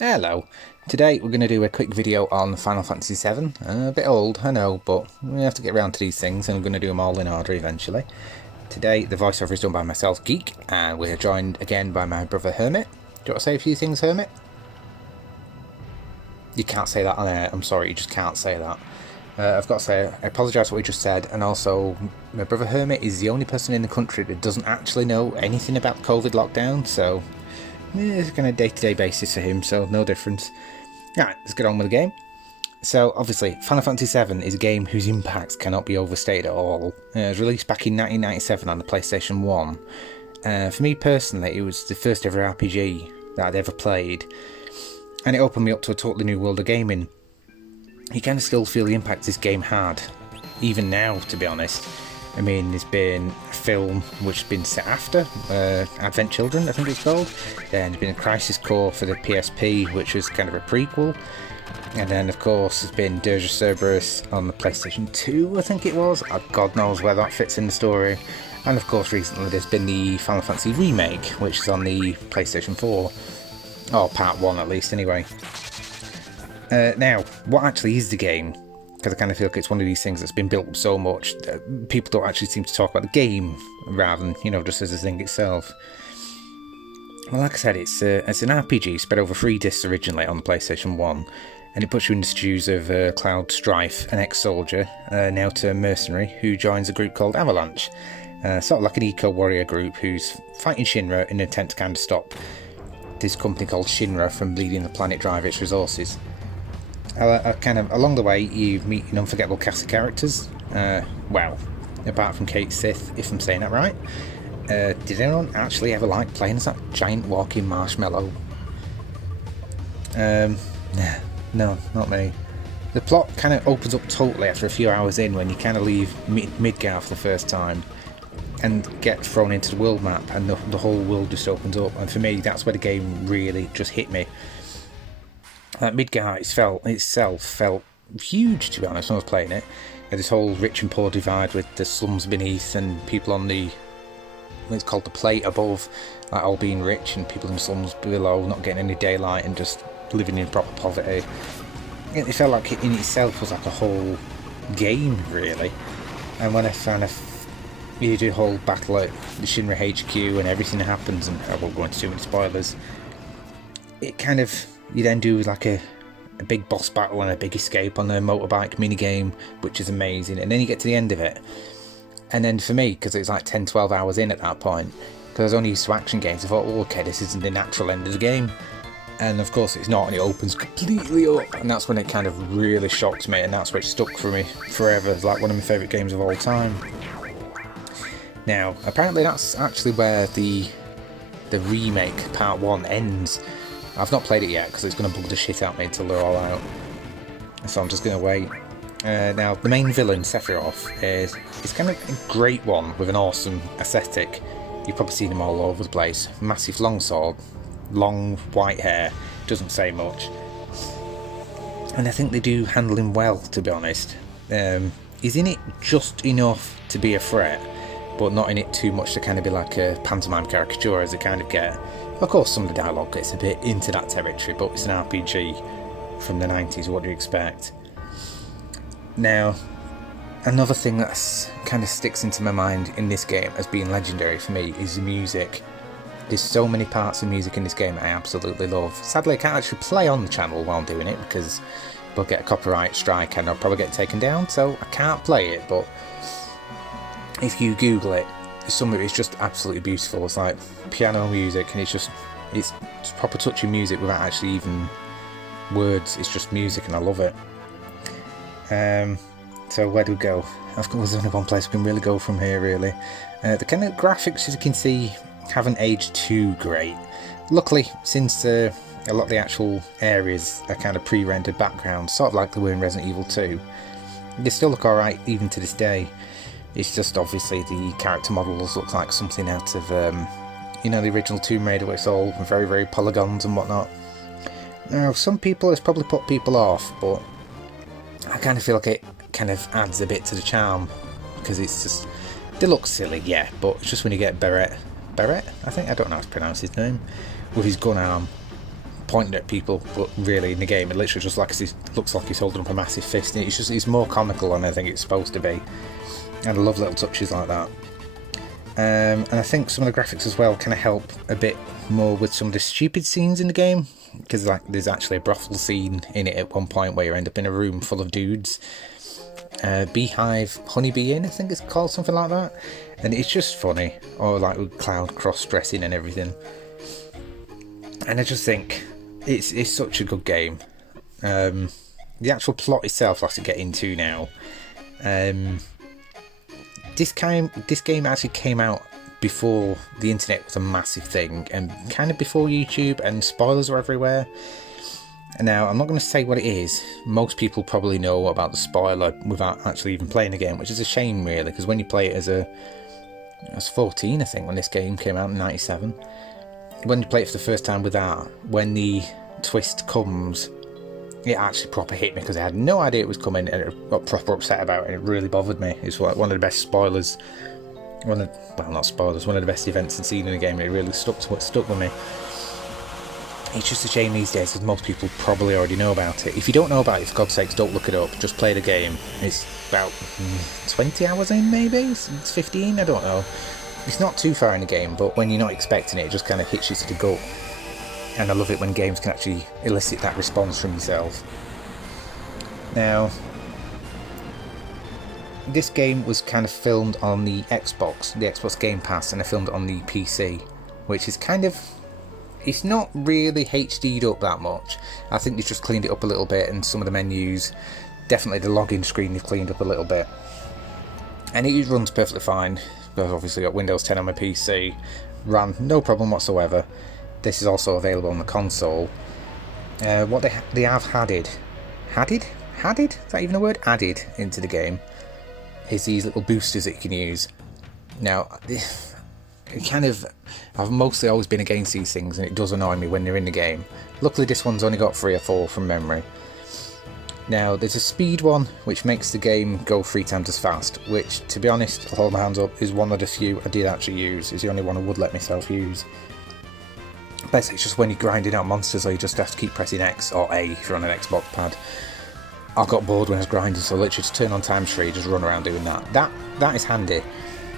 Hello. Today we're going to do a quick video on Final Fantasy VII. A bit old, I know, but we have to get around to these things and we're going to do them all in order eventually. Today the voiceover is done by myself, Geek, and we're joined again by my brother Hermit. Do you want to say a few things, Hermit? You can't say that on air, I'm sorry, you just can't say that. I've got to say, I apologise for what we just said, and also my brother Hermit is the only person in the country that doesn't actually know anything about COVID lockdown, so it's kind of day-to-day basis for him, so no difference. Right, let's get on with the game. So, obviously, Final Fantasy VII is a game whose impact cannot be overstated at all. It was released back in 1997 on the PlayStation 1. For me personally, it was the first ever RPG that I'd ever played, and it opened me up to a totally new world of gaming. You kind of still feel the impact this game had, even now, to be honest. I mean, there's been a film which has been set after, Advent Children, I think it's called. Then there's been a Crisis Core for the PSP, which was kind of a prequel. And then, of course, there's been Dirge of Cerberus on the PlayStation 2, I think it was. God knows where that fits in the story. And, of course, recently there's been the Final Fantasy remake, which is on the PlayStation 4. Or Part 1, at least, anyway. Now, what actually is the game? Because I kind of feel like it's one of these things that's been built up so much that people don't actually seem to talk about the game rather than, just as a thing itself. Well, like I said, it's an RPG spread over 3 discs originally on the PlayStation 1, and it puts you in the shoes of Cloud Strife, an ex-soldier, now to a mercenary, who joins a group called Avalanche. Sort of like an eco-warrior group who's fighting Shinra in an attempt to kind of stop this company called Shinra from bleeding the planet dry of its resources. Kind of along the way, you meet an unforgettable cast of characters. Well, apart from Kate Sith, if I'm saying that right. Did anyone actually ever like playing as that giant walking marshmallow? No, not me. The plot kind of opens up totally after a few hours in when you kind of leave Midgar for the first time and get thrown into the world map, and the whole world just opens up. And for me, that's where the game really just hit me. Midgar itself felt huge, to be honest, when I was playing it. This whole rich and poor divide with the slums beneath and people on the, it's called the plate above, like all being rich, and people in the slums below not getting any daylight and just living in proper poverty. It felt like it in itself was like a whole game, really. And when I found you do the whole battle at the Shinra HQ and everything happens, and I won't go into too many spoilers, it kind of, you then do like a big boss battle and a big escape on the motorbike minigame, which is amazing, and then you get to the end of it. And then for me, because it was like 10-12 hours in at that point, because I was only used to action games, I thought, oh, okay, this isn't the natural end of the game. And of course it's not, and it opens completely up, and that's when it kind of really shocked me, and that's where it stuck for me forever. It's like one of my favourite games of all time. Now, apparently that's actually where the remake Part 1 ends. I've not played it yet because it's going to bug the shit out of me until they're all out, so I'm just going to wait. Now, the main villain, Sephiroth, is kind of a great one with an awesome aesthetic. You've probably seen him all over the place. Massive long sword, long white hair, doesn't say much. And I think they do handle him well, to be honest. He's in it just enough to be a threat, but not in it too much to kind of be like a pantomime caricature as they kind of get. Of course, some of the dialogue gets a bit into that territory, but it's an RPG from the 90s, what do you expect? Now, another thing that kind of sticks into my mind in this game as being legendary for me is the music. There's so many parts of music in this game I absolutely love. Sadly, I can't actually play on the channel while I'm doing it because we'll get a copyright strike and I'll probably get taken down, so I can't play it, but if you Google it, some of it is just absolutely beautiful. It's like piano music, and it's proper touchy music without actually even words. It's just music, and I love it. So where do we go? Of course, there's only one place we can really go from here, really. The kind of graphics, as you can see, haven't aged too great. Luckily, since a lot of the actual areas are kind of pre-rendered backgrounds, sort of like they were in Resident Evil 2, they still look alright even to this day. It's just obviously the character models look like something out of, the original Tomb Raider, where it's all very, very polygons and whatnot. Now, some people, it's probably put people off, but I kind of feel like it kind of adds a bit to the charm, because it's just, they look silly, yeah, but it's just when you get Barrett, I don't know how to pronounce his name, with his gun arm, pointing at people, but really in the game it literally just looks like he's holding up a massive fist, and it's more comical than I think it's supposed to be. And I love little touches like that. And I think some of the graphics as well kind of help a bit more with some of the stupid scenes in the game, because like there's actually a brothel scene in it at one point where you end up in a room full of dudes. Beehive Honeybee Inn, I think it's called, something like that, and it's just funny, or like with Cloud cross-dressing and everything. And I just think it's such a good game. The actual plot itself I have to get into now. This game actually came out before the internet was a massive thing, and kind of before YouTube, and spoilers were everywhere. Now, I'm not going to say what it is. Most people probably know about the spoiler without actually even playing the game, which is a shame, really, because when you play it I was 14, I think, when this game came out in 97. When you play it for the first time with that, when the twist comes, it actually proper hit me, because I had no idea it was coming, and I got proper upset about it, and it really bothered me. It's like one of the best spoilers. Not spoilers, one of the best events I've seen in a game, and it really stuck with me. It's just a shame these days, because most people probably already know about it. If you don't know about it, for God's sakes, don't look it up. Just play the game. It's about 20 hours in, maybe? It's 15, I don't know. It's not too far in the game, but when you're not expecting it, it just kind of hits you to the gut. And I love it when games can actually elicit that response from yourself. Now, this game was kind of filmed on the Xbox Game Pass, and I filmed it on the PC, which is kind of... It's not really HD'd up that much. I think they've just cleaned it up a little bit, and some of the menus, definitely the login screen, they've cleaned up a little bit. And it runs perfectly fine. I've obviously got Windows 10 on my PC. Ran no problem whatsoever. This is also available on the console. What they have added? Is that even a word? Added into the game is these little boosters that you can use. Now, I've mostly always been against these things, and it does annoy me when they're in the game. Luckily this one's only got 3 or 4 from memory. Now there's a speed one which makes the game go 3 times as fast, which, to be honest, I'll hold my hands up, is one of the few I did actually use. It's the only one I would let myself use. Basically it's just when you're grinding out monsters, or you just have to keep pressing X or A if you're on an Xbox pad. I got bored when I was grinding, so literally just turn on times 3, just run around doing that. That is handy.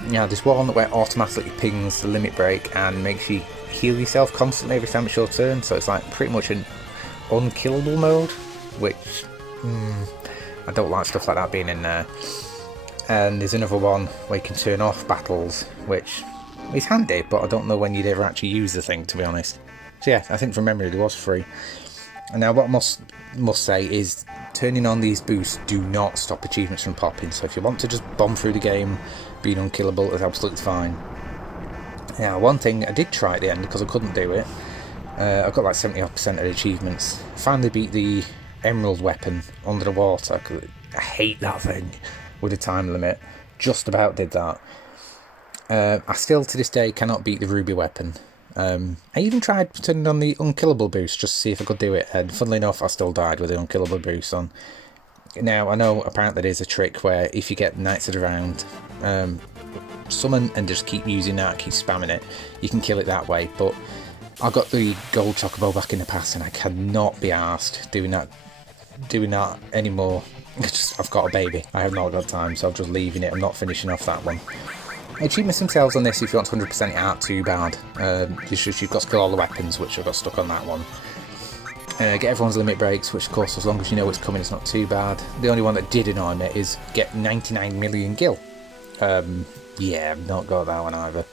Now there's one where it automatically pings the limit break and makes you heal yourself constantly every time it's your turn, so it's like pretty much an unkillable mode, which I don't like stuff like that being in there. And there's another one where you can turn off battles, which is handy, but I don't know when you'd ever actually use the thing, to be honest. So yeah, I think from memory there was 3. And now what I must say is, turning on these boosts do not stop achievements from popping, so if you want to just bomb through the game being unkillable, is absolutely fine. Now, one thing I did try at the end, because I couldn't do it, I got like 70% of the achievements. Finally beat the emerald weapon under the water, because I hate that thing with a time limit. Just about did that. I still to this day cannot beat the ruby weapon. I even tried turning on the unkillable boost just to see if I could do it, and funnily enough I still died with the unkillable boost on. Now I know apparently there's a trick where if you get Knights of the Round, summon and just keep using that, keep spamming it, you can kill it that way, but I got the gold chocobo back in the past and I cannot be arsed doing that anymore. I've got a baby, I have not got time, so I'm just leaving it. I'm not finishing off that one. Achievements themselves on this, if you want to 100% it, aren't too bad. You've got to kill all the weapons, which I got stuck on that one. Get everyone's limit breaks, which of course as long as you know what's coming it's not too bad. The only one that did annoy me is get 99 million gil. Yeah, I've not got that one either.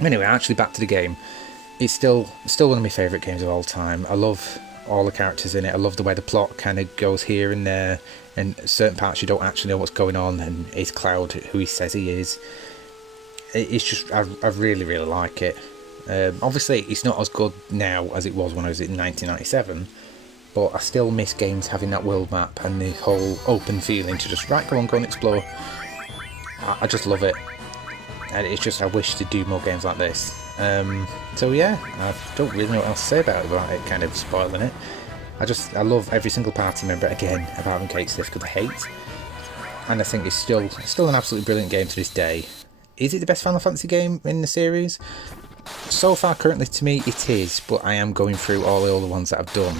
Anyway, actually back to the game. It's still one of my favourite games of all time. I love all the characters in it. I love the way the plot kind of goes here and there, and certain parts you don't actually know what's going on, and is Cloud who he says he is. It's just, I really, really like it. Obviously it's not as good now as it was when I was in 1997, but I still miss games having that world map and the whole open feeling to just, right, go and explore. I just love it, and it's just, I wish to do more games like this. So yeah, I don't really know what else to say about it without it kind of spoiling it. I love every single party member, again, apart from Kate Sif, because I hate. And I think it's still an absolutely brilliant game to this day. Is it the best Final Fantasy game in the series? So far, currently, to me, it is, but I am going through all the other ones that I've done,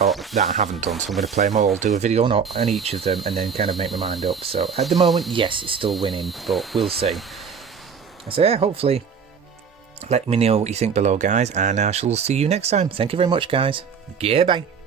or that I haven't done, so I'm going to play them all, do a video on each of them, and then kind of make my mind up. So, at the moment, yes, it's still winning, but we'll see. So, yeah, hopefully, let me know what you think below, guys, and I shall see you next time. Thank you very much, guys. Goodbye.